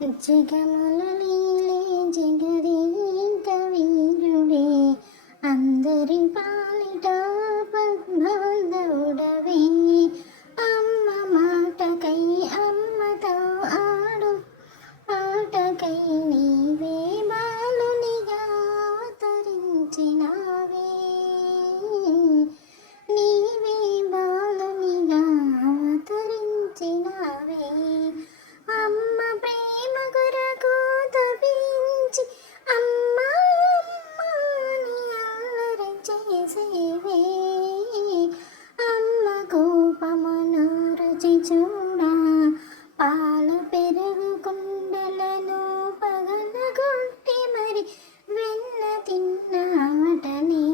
జగముల నీలే జగదీక వీరుడే, అందరి పాలిట పద్మవందవుడవే. అమ్మ మాటకై అమ్మతో ఆడు పాటకై నీవే బాలునిగా అవతరించినావే. నీవే బాలునిగా అవతరించినావే. అమ్మ ప్రేమ కొరకు తపించి అమ్మ అమ్మని అల్లరి చేసేవే. అమ్మ కోపమును రుచి చూడా, పాల పెరుగు కుండలను పగలగొట్టి మరి వెన్న తిన్నావటనే.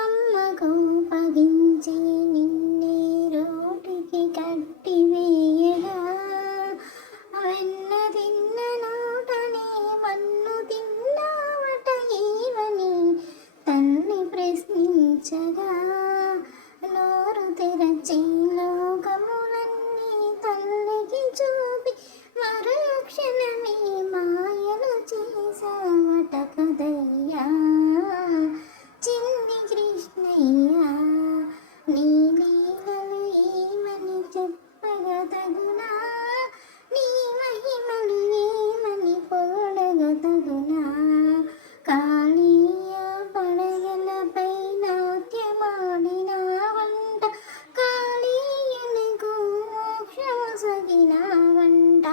అమ్మకు పగించి నిన్నే రోటికి కట్టివేయగా, వెన్న తిన్న నోటనే మన్ను తిన్నావట ఈవని తల్లి ప్రశ్నించగా, నోరు తెరచి లోకములన్నీ తల్లికి చూపి మరుక్షణమే మాయలు చేసావట కదయ్యా. చిన్ని కృష్ణయ్యా, నీ లీలలు ఏమని చెప్పగా తగునా, నీ మహిమలు ఏమని పొగడగ తగునా. కాళీయ పడగలపై నాట్యమాడిన వంట, కాళీయునికు మోక్షము సగిన వంట.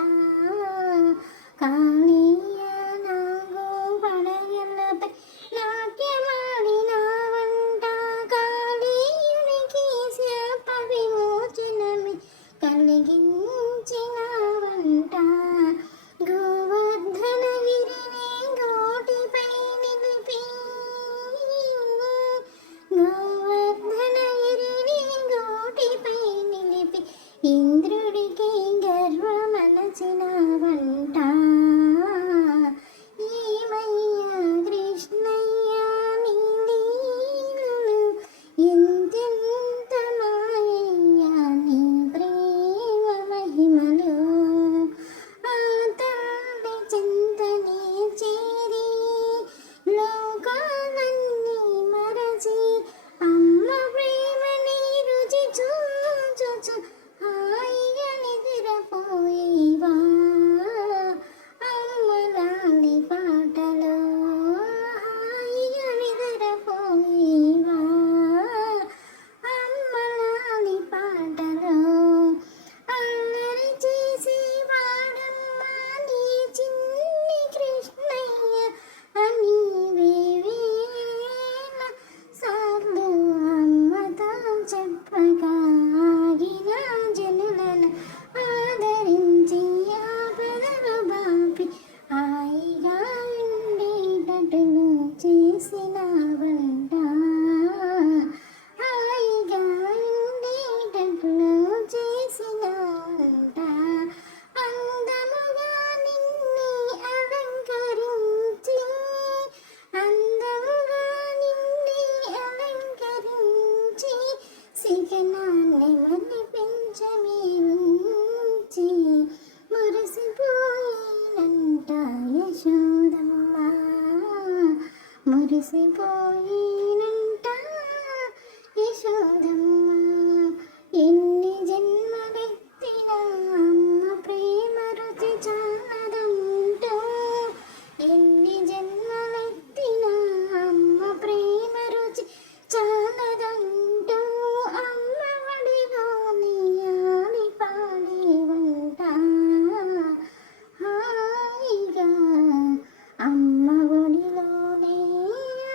కాళీయ నాగో పడగలపై నాట్యమాడిన వంట, కాళీయునికి శాప విమోచనమే కలిగించిన వంట. గోవర్ధనగిరిని గోటిపై నిలిపి, గోవర్ధనగిరిని గోటిపై నిలిపి ఇంద్రుడికి గర్వమనచిన వంట. ఏమయ్యా కృష్ణయ్యా నీ లీలలు, ఎంతెంత మాయయ్యా నీ ప్రేమ మహిమలు. ఆ తల్లి చింతనే చేరి లోకాలన్నీ మరచి, అమ్మ ప్రేమని రుచి చూచు హాయిగా నిద్రపోయేవా. అమ్మ లాలి పాటలో హాయిగా నిద్రపోయేవా. అమ్మ లాలి పాటలో అల్లరి చేసి వాడమ్మా నీ చిన్ని కృష్ణయ్య అని వేవేల సార్లు అమ్మతో చెప్పగా ఆగిన జనులను ఆదరించి ఆపదలు బాపి హాయిగా ఉండేటట్లు చేసిన వంట. హాయిగా ఉండేటట్లు చేసిన వంట. అందముగా నిన్నే అలంకరించి, అందముగా నిన్నే అలంకరించి, శిఖనాన్ని మలిపించమే ఉంచి మురిసిపోయినంట యశోదమ్మ. మురిసిపోయినంట యశోదమ్మ. ఎన్ని జన్మలెత్తినా అమ్మ ప్రేమ రుచి చాలదంటూ, ఎన్ని జన్మలెత్తినా అమ్మ ప్రేమ రుచి చాలదంటూ, అమ్మ ఒడిలోని ఆడి పాడే వంట. హాయిగా అమ్మ ఒడిలోనే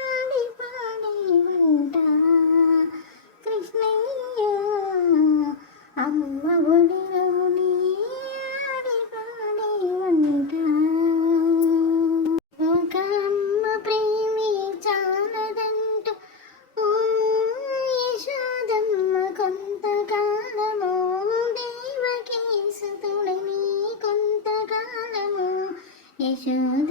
ఆడి పాడే వంట. కృష్ణయ్య అమ్మ ఒడిలోనే ఆడి పాడే వంట. ఒక అమ్మ ప్రేమే చాలదంటూ ఓ యశోదమ్మ కొంతకాలము దేవకీ సుతుడని కొంతకాలము యశోద